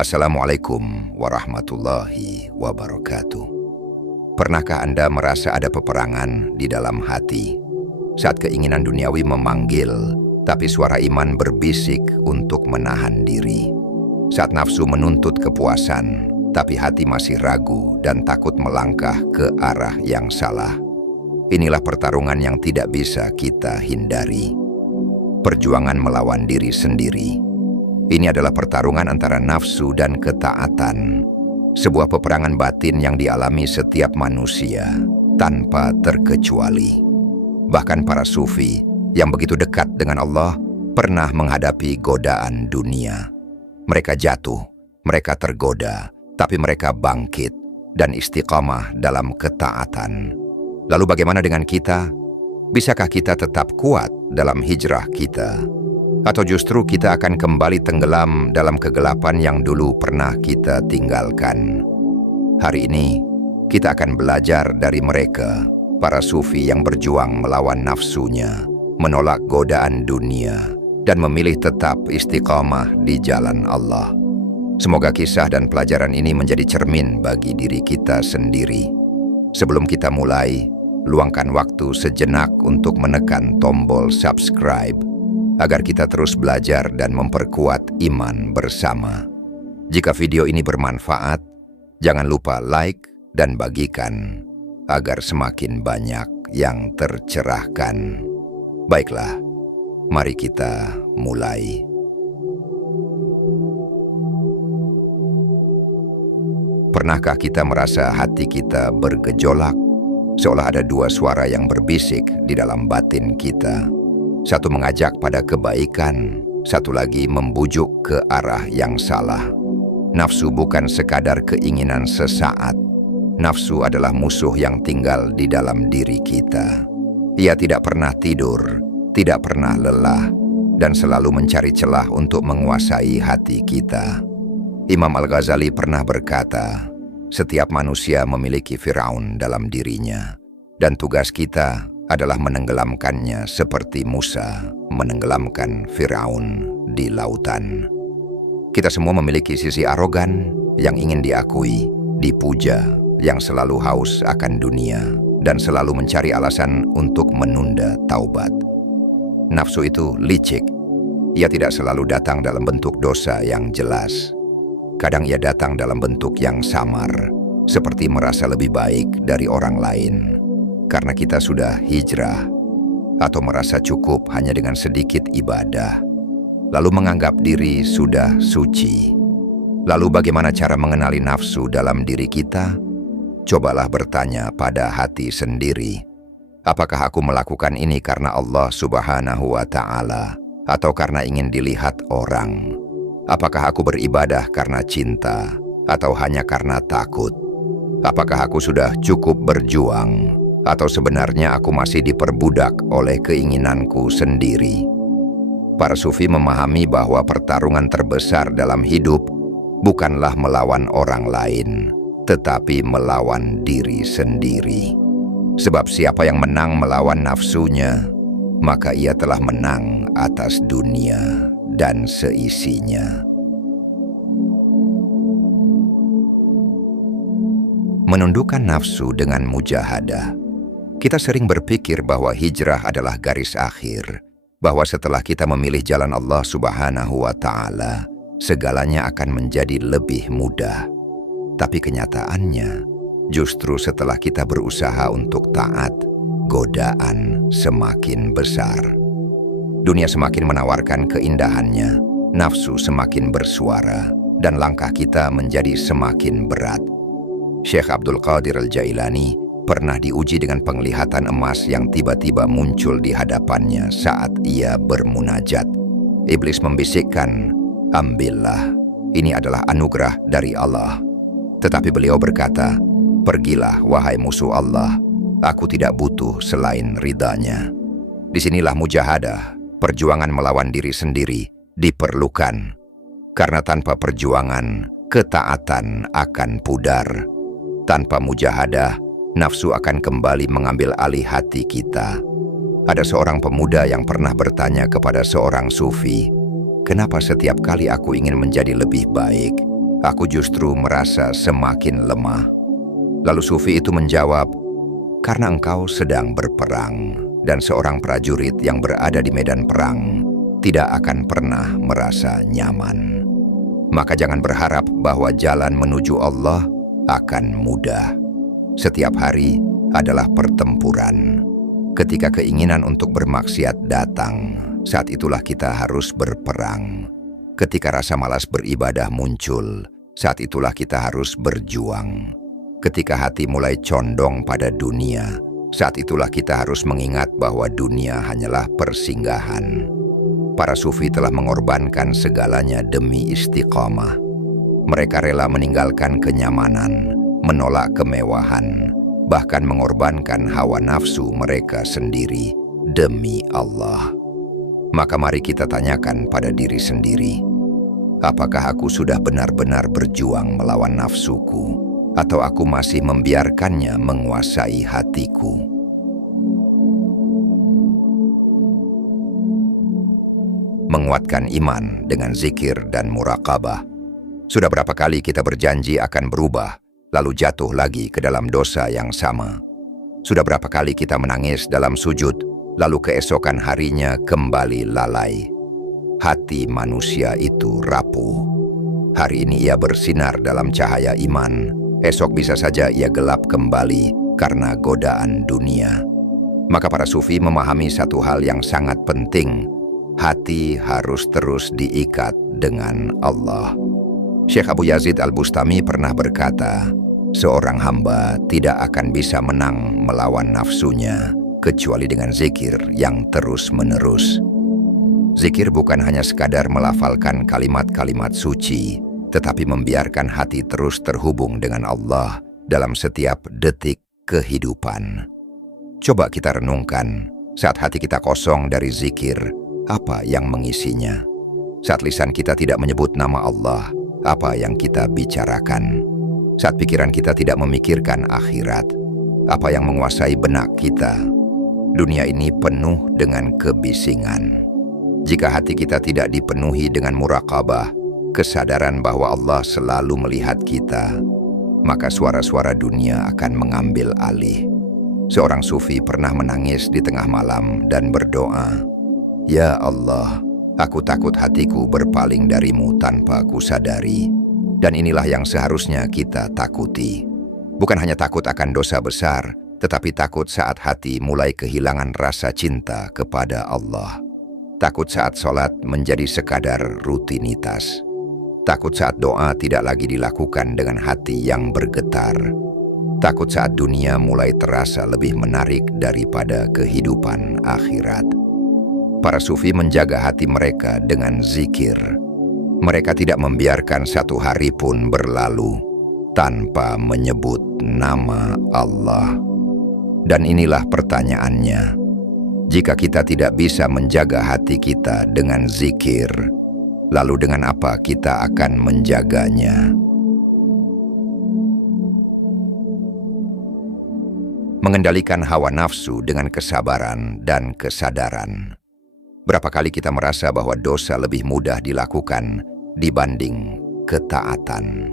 Assalamualaikum warahmatullahi wabarakatuh. Pernahkah Anda merasa ada peperangan di dalam hati? Saat keinginan duniawi memanggil, tapi suara iman berbisik untuk menahan diri. Saat nafsu menuntut kepuasan, tapi hati masih ragu dan takut melangkah ke arah yang salah. Inilah pertarungan yang tidak bisa kita hindari. Perjuangan melawan diri sendiri. Ini adalah pertarungan antara nafsu dan ketaatan. Sebuah peperangan batin yang dialami setiap manusia tanpa terkecuali. Bahkan para sufi yang begitu dekat dengan Allah pernah menghadapi godaan dunia. Mereka jatuh, mereka tergoda, tapi mereka bangkit dan istiqamah dalam ketaatan. Lalu bagaimana dengan kita? Bisakah kita tetap kuat dalam hijrah kita? Atau justru kita akan kembali tenggelam dalam kegelapan yang dulu pernah kita tinggalkan? Hari ini, kita akan belajar dari mereka, para sufi yang berjuang melawan nafsunya, menolak godaan dunia, dan memilih tetap istiqamah di jalan Allah. Semoga kisah dan pelajaran ini menjadi cermin bagi diri kita sendiri. Sebelum kita mulai, luangkan waktu sejenak untuk menekan tombol subscribe, agar kita terus belajar dan memperkuat iman bersama. Jika video ini bermanfaat, jangan lupa like dan bagikan, agar semakin banyak yang tercerahkan. Baiklah, mari kita mulai. Pernahkah kita merasa hati kita bergejolak, seolah ada dua suara yang berbisik di dalam batin kita? Satu mengajak pada kebaikan, satu lagi membujuk ke arah yang salah. Nafsu bukan sekadar keinginan sesaat. Nafsu adalah musuh yang tinggal di dalam diri kita. Ia tidak pernah tidur, tidak pernah lelah, dan selalu mencari celah untuk menguasai hati kita. Imam Al-Ghazali pernah berkata, setiap manusia memiliki Firaun dalam dirinya, dan tugas kita adalah menenggelamkannya seperti Musa menenggelamkan Firaun di lautan. Kita semua memiliki sisi arogan yang ingin diakui, dipuja, yang selalu haus akan dunia, dan selalu mencari alasan untuk menunda taubat. Nafsu itu licik. Ia tidak selalu datang dalam bentuk dosa yang jelas. Kadang ia datang dalam bentuk yang samar, seperti merasa lebih baik dari orang lain karena kita sudah hijrah, atau merasa cukup hanya dengan sedikit ibadah, lalu menganggap diri sudah suci. Lalu bagaimana cara mengenali nafsu dalam diri kita? Cobalah bertanya pada hati sendiri. Apakah aku melakukan ini karena Allah Subhanahu wa Ta'ala, atau karena ingin dilihat orang? Apakah aku beribadah karena cinta, atau hanya karena takut? Apakah aku sudah cukup berjuang, atau sebenarnya aku masih diperbudak oleh keinginanku sendiri? Para sufi memahami bahwa pertarungan terbesar dalam hidup bukanlah melawan orang lain, tetapi melawan diri sendiri. Sebab siapa yang menang melawan nafsunya, maka ia telah menang atas dunia dan seisinya. Menundukkan nafsu dengan mujahadah. Kita sering berpikir bahwa hijrah adalah garis akhir, bahwa setelah kita memilih jalan Allah Subhanahu wa Ta'ala, segalanya akan menjadi lebih mudah. Tapi kenyataannya, justru setelah kita berusaha untuk taat, godaan semakin besar. Dunia semakin menawarkan keindahannya, nafsu semakin bersuara, dan langkah kita menjadi semakin berat. Syekh Abdul Qadir Al-Jailani pernah diuji dengan penglihatan emas yang tiba-tiba muncul di hadapannya saat ia bermunajat. Iblis membisikkan, "Ambillah, ini adalah anugerah dari Allah." Tetapi beliau berkata, "Pergilah wahai musuh Allah, aku tidak butuh selain ridanya." Disinilah mujahadah, perjuangan melawan diri sendiri, diperlukan. Karena tanpa perjuangan, ketaatan akan pudar. Tanpa mujahadah, nafsu akan kembali mengambil alih hati kita. Ada seorang pemuda yang pernah bertanya kepada seorang sufi, "Kenapa setiap kali aku ingin menjadi lebih baik, Aku justru merasa semakin lemah. Lalu sufi itu menjawab, karena engkau sedang berperang, dan seorang prajurit yang berada di medan perang tidak akan pernah merasa nyaman. Maka jangan berharap bahwa jalan menuju Allah akan mudah. Setiap hari adalah pertempuran. Ketika keinginan untuk bermaksiat datang, saat itulah kita harus berperang. Ketika rasa malas beribadah muncul, saat itulah kita harus berjuang. Ketika hati mulai condong pada dunia, saat itulah kita harus mengingat bahwa dunia hanyalah persinggahan. Para sufi telah mengorbankan segalanya demi istiqamah. Mereka rela meninggalkan kenyamanan, menolak kemewahan, bahkan mengorbankan hawa nafsu mereka sendiri demi Allah. Maka mari kita tanyakan pada diri sendiri, apakah aku sudah benar-benar berjuang melawan nafsuku? Atau aku masih membiarkannya menguasai hatiku? Menguatkan iman dengan zikir dan muraqabah. Sudah berapa kali kita berjanji akan berubah, lalu jatuh lagi ke dalam dosa yang sama? Sudah berapa kali kita menangis dalam sujud, lalu keesokan harinya kembali lalai? Hati manusia itu rapuh. Hari ini ia bersinar dalam cahaya iman, esok bisa saja ia gelap kembali karena godaan dunia. Maka para sufi memahami satu hal yang sangat penting, hati harus terus diikat dengan Allah. Syekh Abu Yazid Al-Bustami pernah berkata, seorang hamba tidak akan bisa menang melawan nafsunya kecuali dengan zikir yang terus-menerus. Zikir bukan hanya sekadar melafalkan kalimat-kalimat suci, tetapi membiarkan hati terus terhubung dengan Allah dalam setiap detik kehidupan. Coba kita renungkan, saat hati kita kosong dari zikir, apa yang mengisinya? Saat lisan kita tidak menyebut nama Allah, apa yang kita bicarakan? Saat pikiran kita tidak memikirkan akhirat, apa yang menguasai benak kita? Dunia ini penuh dengan kebisingan. Jika hati kita tidak dipenuhi dengan muraqabah, kesadaran bahwa Allah selalu melihat kita, maka suara-suara dunia akan mengambil alih. Seorang sufi pernah menangis di tengah malam dan berdoa, "Ya Allah, aku takut hatiku berpaling darimu tanpa kusadari." Dan inilah yang seharusnya kita takuti. Bukan hanya takut akan dosa besar, tetapi takut saat hati mulai kehilangan rasa cinta kepada Allah. Takut saat sholat menjadi sekadar rutinitas. Takut saat doa tidak lagi dilakukan dengan hati yang bergetar. Takut saat dunia mulai terasa lebih menarik daripada kehidupan akhirat. Para sufi menjaga hati mereka dengan zikir. Mereka tidak membiarkan satu hari pun berlalu tanpa menyebut nama Allah. Dan inilah pertanyaannya, jika kita tidak bisa menjaga hati kita dengan zikir, lalu dengan apa kita akan menjaganya? Mengendalikan hawa nafsu dengan kesabaran dan kesadaran. Berapa kali kita merasa bahwa dosa lebih mudah dilakukan dibanding ketaatan?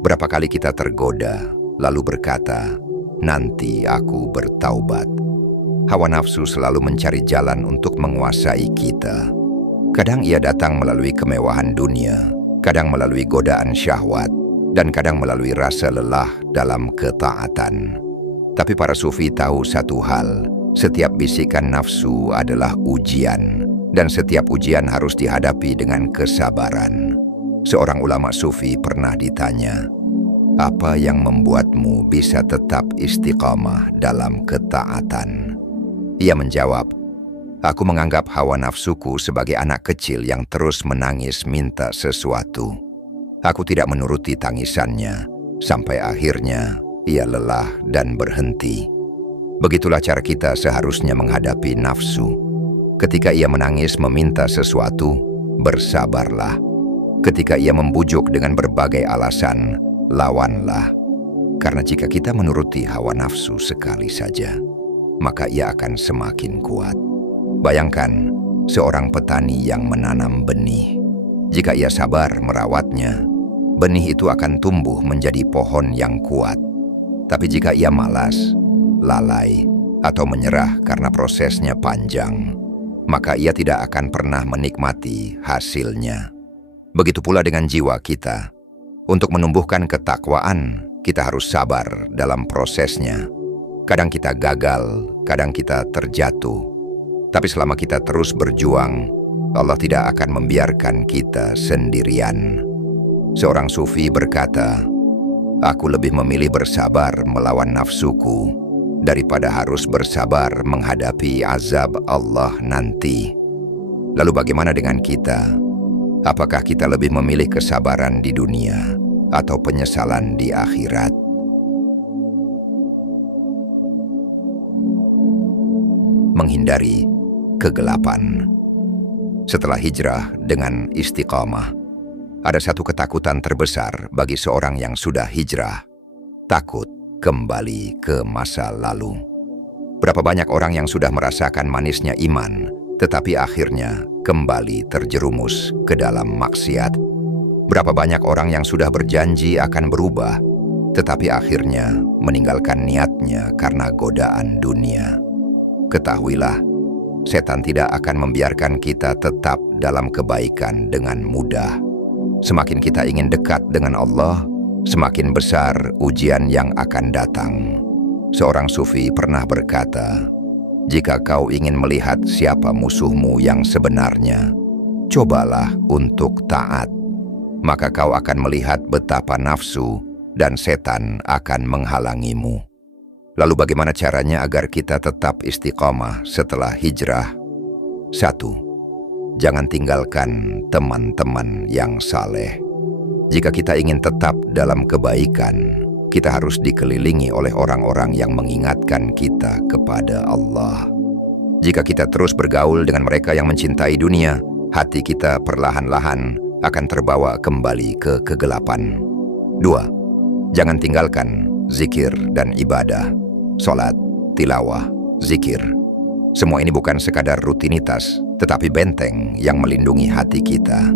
Berapa kali kita tergoda, lalu berkata, "Nanti aku bertaubat." Hawa nafsu selalu mencari jalan untuk menguasai kita. Kadang ia datang melalui kemewahan dunia, kadang melalui godaan syahwat, dan kadang melalui rasa lelah dalam ketaatan. Tapi para sufi tahu satu hal, setiap bisikan nafsu adalah ujian, dan setiap ujian harus dihadapi dengan kesabaran. Seorang ulama sufi pernah ditanya, "Apa yang membuatmu bisa tetap istiqamah dalam ketaatan?" Ia menjawab, "Aku menganggap hawa nafsuku sebagai anak kecil yang terus menangis minta sesuatu. Aku tidak menuruti tangisannya, sampai akhirnya ia lelah dan berhenti." Begitulah cara kita seharusnya menghadapi nafsu. Ketika ia menangis meminta sesuatu, bersabarlah. Ketika ia membujuk dengan berbagai alasan, lawanlah. Karena jika kita menuruti hawa nafsu sekali saja, maka ia akan semakin kuat. Bayangkan seorang petani yang menanam benih. Jika ia sabar merawatnya, benih itu akan tumbuh menjadi pohon yang kuat. Tapi jika ia malas, lalai, atau menyerah karena prosesnya panjang, maka ia tidak akan pernah menikmati hasilnya. Begitu pula dengan jiwa kita. Untuk menumbuhkan ketakwaan, kita harus sabar dalam prosesnya. Kadang kita gagal, kadang kita terjatuh. Tapi selama kita terus berjuang, Allah tidak akan membiarkan kita sendirian. Seorang sufi berkata, "Aku lebih memilih bersabar melawan nafsuku daripada harus bersabar menghadapi azab Allah nanti." Lalu bagaimana dengan kita? Apakah kita lebih memilih kesabaran di dunia atau penyesalan di akhirat? Menghindari kegelapan. Setelah hijrah dengan istiqamah, ada satu ketakutan terbesar bagi seorang yang sudah hijrah: takut kembali ke masa lalu. Berapa banyak orang yang sudah merasakan manisnya iman, tetapi akhirnya kembali terjerumus ke dalam maksiat. Berapa banyak orang yang sudah berjanji akan berubah, tetapi akhirnya meninggalkan niatnya karena godaan dunia. Ketahuilah, setan tidak akan membiarkan kita tetap dalam kebaikan dengan mudah. Semakin kita ingin dekat dengan Allah, semakin besar ujian yang akan datang. Seorang sufi pernah berkata, "Jika kau ingin melihat siapa musuhmu yang sebenarnya, cobalah untuk taat. Maka kau akan melihat betapa nafsu dan setan akan menghalangimu." Lalu bagaimana caranya agar kita tetap istiqomah setelah hijrah? 1. Jangan tinggalkan teman-teman yang saleh. Jika kita ingin tetap dalam kebaikan, kita harus dikelilingi oleh orang-orang yang mengingatkan kita kepada Allah. Jika kita terus bergaul dengan mereka yang mencintai dunia, hati kita perlahan-lahan akan terbawa kembali ke kegelapan. 2. Jangan tinggalkan zikir dan ibadah. Salat, tilawah, zikir. Semua ini bukan sekadar rutinitas, tetapi benteng yang melindungi hati kita.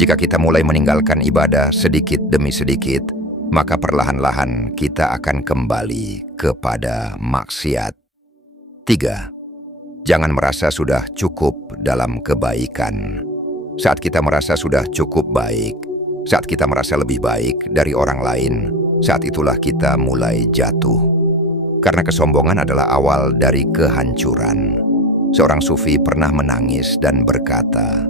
Jika kita mulai meninggalkan ibadah sedikit demi sedikit, maka perlahan-lahan kita akan kembali kepada maksiat. 3. Jangan merasa sudah cukup dalam kebaikan. Saat kita merasa sudah cukup baik, saat kita merasa lebih baik dari orang lain, saat itulah kita mulai jatuh. Karena kesombongan adalah awal dari kehancuran. Seorang sufi pernah menangis dan berkata,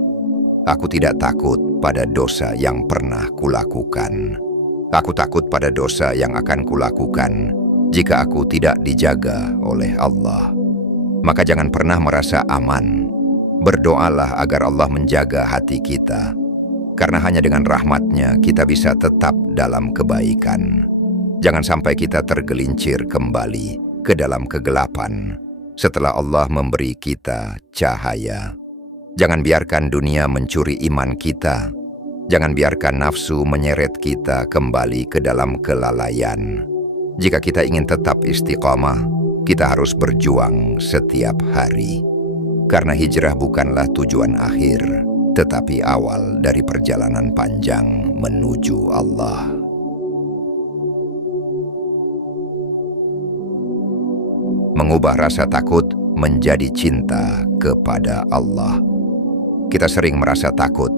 "Aku tidak takut pada dosa yang pernah kulakukan. Aku takut pada dosa yang akan kulakukan jika aku tidak dijaga oleh Allah." Maka jangan pernah merasa aman. Berdoalah agar Allah menjaga hati kita. Karena hanya dengan rahmat-Nya kita bisa tetap dalam kebaikan. Jangan sampai kita tergelincir kembali ke dalam kegelapan setelah Allah memberi kita cahaya. Jangan biarkan dunia mencuri iman kita. Jangan biarkan nafsu menyeret kita kembali ke dalam kelalaian. Jika kita ingin tetap istiqamah, kita harus berjuang setiap hari. Karena hijrah bukanlah tujuan akhir, tetapi awal dari perjalanan panjang menuju Allah. Mengubah rasa takut menjadi cinta kepada Allah. Kita sering merasa takut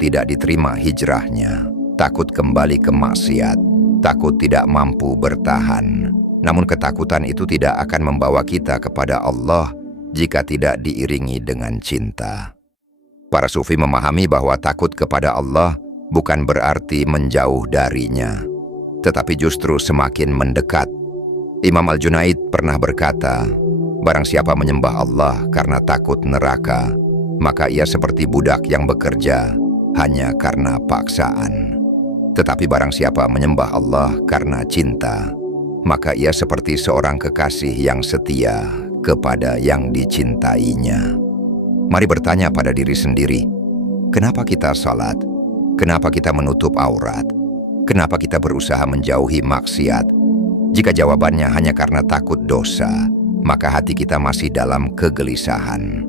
tidak diterima hijrahnya, takut kembali ke maksiat, takut tidak mampu bertahan. Namun ketakutan itu tidak akan membawa kita kepada Allah jika tidak diiringi dengan cinta. Para sufi memahami bahwa takut kepada Allah bukan berarti menjauh darinya, tetapi justru semakin mendekat. Imam Al-Junaid pernah berkata, "Barang siapa menyembah Allah karena takut neraka, maka ia seperti budak yang bekerja hanya karena paksaan. Tetapi barang siapa menyembah Allah karena cinta, maka ia seperti seorang kekasih yang setia kepada yang dicintainya." Mari bertanya pada diri sendiri, kenapa kita salat? Kenapa kita menutup aurat? Kenapa kita berusaha menjauhi maksiat? Jika jawabannya hanya karena takut dosa, maka hati kita masih dalam kegelisahan.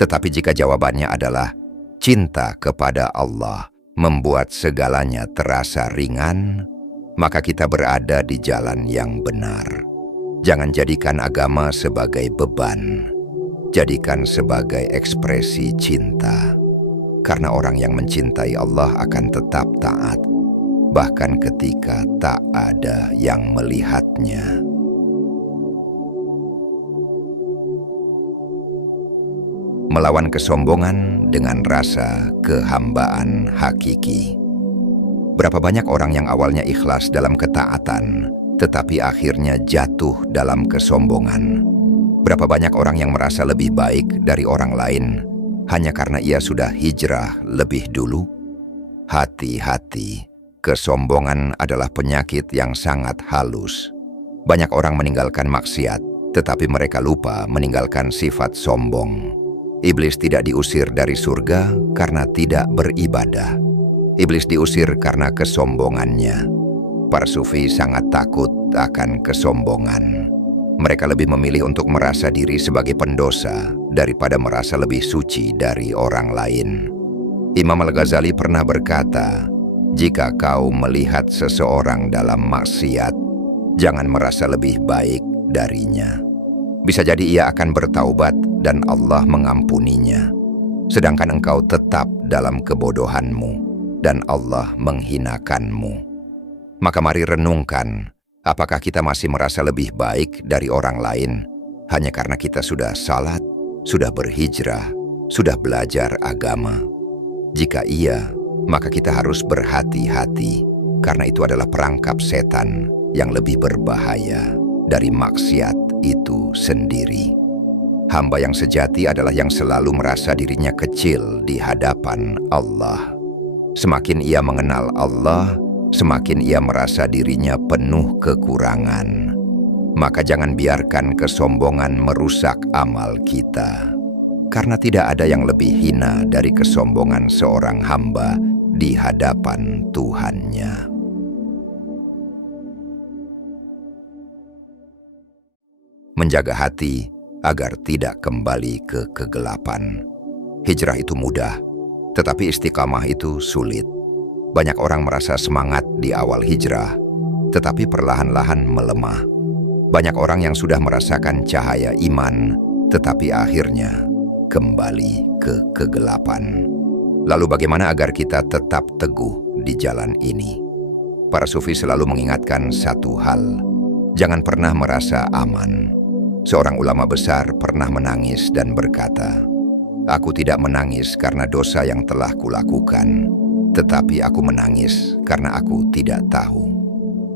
Tetapi jika jawabannya adalah cinta kepada Allah, membuat segalanya terasa ringan, maka kita berada di jalan yang benar. Jangan jadikan agama sebagai beban, jadikan sebagai ekspresi cinta. Karena orang yang mencintai Allah akan tetap taat, bahkan ketika tak ada yang melihatnya. Melawan kesombongan dengan rasa kehambaan hakiki. Berapa banyak orang yang awalnya ikhlas dalam ketaatan, tetapi akhirnya jatuh dalam kesombongan. Berapa banyak orang yang merasa lebih baik dari orang lain hanya karena ia sudah hijrah lebih dulu? Hati-hati, kesombongan adalah penyakit yang sangat halus. Banyak orang meninggalkan maksiat, tetapi mereka lupa meninggalkan sifat sombong. Iblis tidak diusir dari surga karena tidak beribadah. Iblis diusir karena kesombongannya. Para sufi sangat takut akan kesombongan. Mereka lebih memilih untuk merasa diri sebagai pendosa daripada merasa lebih suci dari orang lain. Imam Al-Ghazali pernah berkata, "Jika kau melihat seseorang dalam maksiat, jangan merasa lebih baik darinya. Bisa jadi ia akan bertaubat dan Allah mengampuninya. Sedangkan engkau tetap dalam kebodohanmu dan Allah menghinakanmu." Maka mari renungkan, apakah kita masih merasa lebih baik dari orang lain hanya karena kita sudah salat, sudah berhijrah, sudah belajar agama? Jika iya, maka kita harus berhati-hati, karena itu adalah perangkap setan yang lebih berbahaya dari maksiat itu sendiri. Hamba yang sejati adalah yang selalu merasa dirinya kecil di hadapan Allah. Semakin ia mengenal Allah, semakin ia merasa dirinya penuh kekurangan. Maka jangan biarkan kesombongan merusak amal kita. Karena tidak ada yang lebih hina dari kesombongan seorang hamba di hadapan Tuhannya. Menjaga hati agar tidak kembali ke kegelapan. Hijrah itu mudah, tetapi istiqamah itu sulit. Banyak orang merasa semangat di awal hijrah, tetapi perlahan-lahan melemah. Banyak orang yang sudah merasakan cahaya iman, tetapi akhirnya kembali ke kegelapan. Lalu bagaimana agar kita tetap teguh di jalan ini? Para sufi selalu mengingatkan satu hal, jangan pernah merasa aman. Seorang ulama besar pernah menangis dan berkata, "Aku tidak menangis karena dosa yang telah kulakukan, tetapi aku menangis karena aku tidak tahu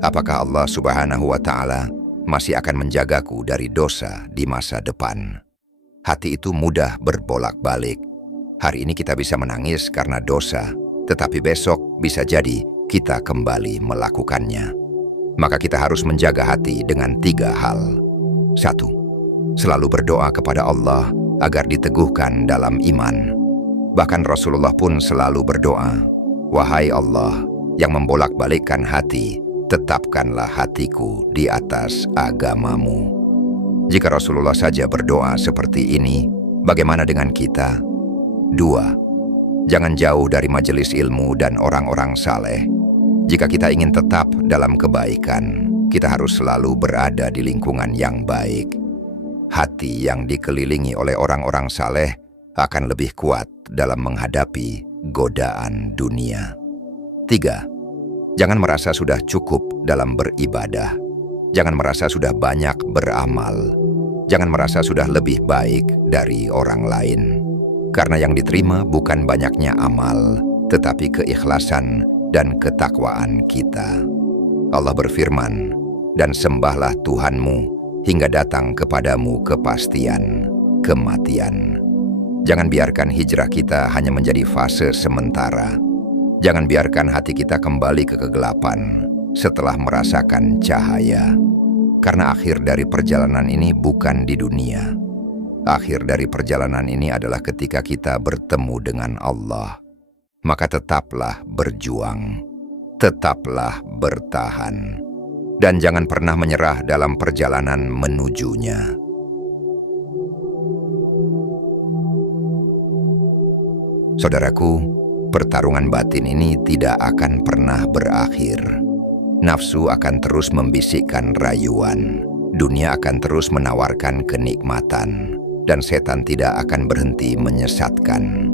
apakah Allah Subhanahu wa Ta'ala masih akan menjagaku dari dosa di masa depan." Hati itu mudah berbolak-balik. Hari ini kita bisa menangis karena dosa, tetapi besok bisa jadi kita kembali melakukannya. Maka kita harus menjaga hati dengan 3 hal. 1. Selalu berdoa kepada Allah agar diteguhkan dalam iman. Bahkan Rasulullah pun selalu berdoa, "Wahai Allah yang membolak-balikkan hati, tetapkanlah hatiku di atas agamamu." Jika Rasulullah saja berdoa seperti ini, bagaimana dengan kita? 2. Jangan jauh dari majelis ilmu dan orang-orang saleh. Jika kita ingin tetap dalam kebaikan, kita harus selalu berada di lingkungan yang baik. Hati yang dikelilingi oleh orang-orang saleh akan lebih kuat dalam menghadapi godaan dunia. 3. Jangan merasa sudah cukup dalam beribadah. Jangan merasa sudah banyak beramal. Jangan merasa sudah lebih baik dari orang lain. Karena yang diterima bukan banyaknya amal, tetapi keikhlasan dan ketakwaan kita. Allah berfirman, "Dan sembahlah Tuhanmu hingga datang kepadamu kepastian, kematian." Jangan biarkan hijrah kita hanya menjadi fase sementara. Jangan biarkan hati kita kembali ke kegelapan setelah merasakan cahaya. Karena akhir dari perjalanan ini bukan di dunia. Akhir dari perjalanan ini adalah ketika kita bertemu dengan Allah. Maka tetaplah berjuang, tetaplah bertahan, dan jangan pernah menyerah dalam perjalanan menujunya. Saudaraku, Pertarungan batin ini tidak akan pernah berakhir. Nafsu akan terus membisikkan rayuan, dunia akan terus menawarkan kenikmatan, dan setan tidak akan berhenti menyesatkan.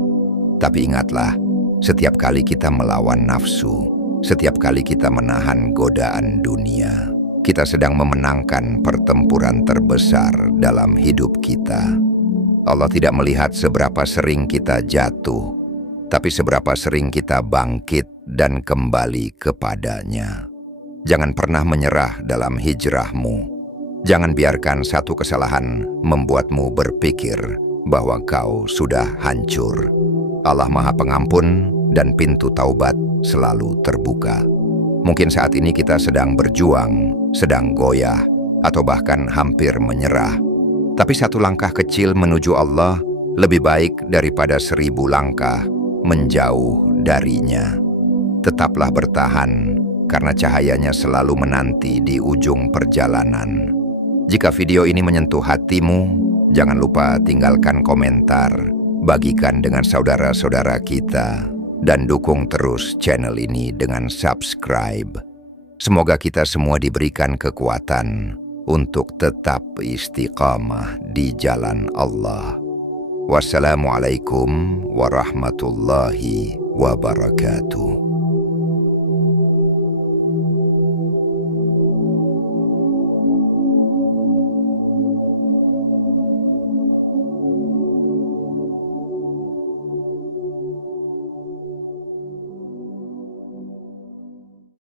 Tapi ingatlah, setiap kali kita melawan nafsu, setiap kali kita menahan godaan dunia, kita sedang memenangkan pertempuran terbesar dalam hidup kita. Allah tidak melihat seberapa sering kita jatuh, tapi seberapa sering kita bangkit dan kembali kepadanya. Jangan pernah menyerah dalam hijrahmu. Jangan biarkan satu kesalahan membuatmu berpikir bahwa kau sudah hancur. Allah Maha Pengampun dan pintu taubat selalu terbuka. Mungkin saat ini kita sedang berjuang, sedang goyah, atau bahkan hampir menyerah. Tapi satu langkah kecil menuju Allah lebih baik daripada 1000 langkah menjauh darinya. Tetaplah bertahan, karena cahayanya selalu menanti di ujung perjalanan. Jika video ini menyentuh hatimu, jangan lupa tinggalkan komentar, bagikan dengan saudara-saudara kita, dan dukung terus channel ini dengan subscribe. Semoga kita semua diberikan kekuatan untuk tetap istiqamah di jalan Allah. Wassalamualaikum warahmatullahi wabarakatuh.